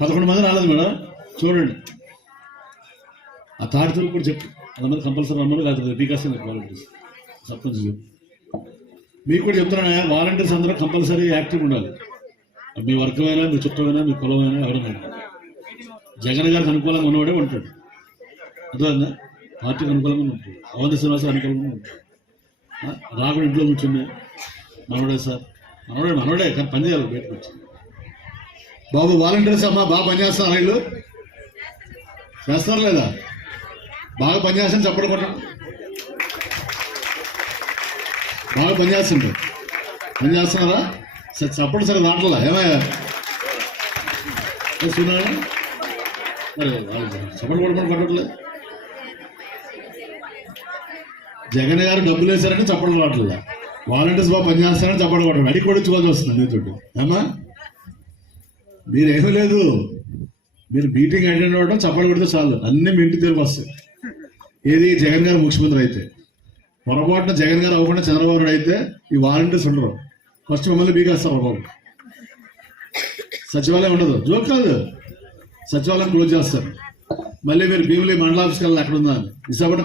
11 మంది రాలేదు మేడం, చూడండి. ఆ తాడితో కూడా చెప్పు, అంతమంది కంపల్సరీ రమ్మని, లేకపోతే బీకాసం వాలంటీర్స్ సర్పంచ్ మీకు కూడా చెప్తున్నాను, వాలంటీర్స్ అందరూ కంపల్సరీ యాక్టివ్ ఉండాలి. మీ వర్గమైనా, మీ చుట్టమైనా, మీ కులమైనా, ఎవరైనా. జగన్ గారికి అనుకూలంగా ఉన్నవాడే ఉంటాడు, అర్థమైందా? పార్టీకి అనుకూలంగా ఉంటాడు, అవంతి శ్రీనివాస అనుకూలంగా ఉంటాడు. రాకుండా ఇంట్లో కూర్చుండే మనోడే సార్, మనోడే కానీ పని చేయాలి. బయటకు వచ్చి బాబు వాలంటీర్స్ అమ్మా బాగా పనిచేస్తున్నారు, వీళ్ళు చేస్తారు లేదా? బాగా పనిచేస్తాను చెప్పడం కొట్టండి, బాగా పనిచేస్తుంటారు. పని చేస్తున్నారా? సరే చెప్పండి సరే, దాంట్లో ఏమయ్యా చూడాలి మరి చెప్పండి కొట్టట్లేదు. జగన్ గారు డబ్బులు వేశారంటే చప్పట్లు కొట్టలేదు, వాలంటీర్స్ బాగా పనిచేస్తారని చప్పట్లు కొట్టండి. అడిగి కొడుచుకోవాల్సి వస్తుంది మీతో. ఏమా మీరేమీ లేదు, మీరు మీటింగ్ అటెండ్ అవ్వడం చప్పట్లు కొడితే చాలు, అన్నీ మీ ఇంటి తిరిగి వస్తాయి. ఏది జగన్ గారు ముఖ్యమంత్రి అయితే, పొరపాటున జగన్ గారు అవ్వకుండా చంద్రబాబు నాయుడు అయితే ఈ వాలంటీర్స్ ఉండరు, ఫస్ట్ మిమ్మల్ని బీకేస్తారు బాబు. సచివాలయం ఉండదు, జోక్ కాదు, సచివాలయం క్లోజ్ చేస్తారు. మళ్ళీ మీరు భీమిలి మండల ఆఫీస్కి వెళ్ళాలి, అక్కడ ఉందా విశాఖపట్నం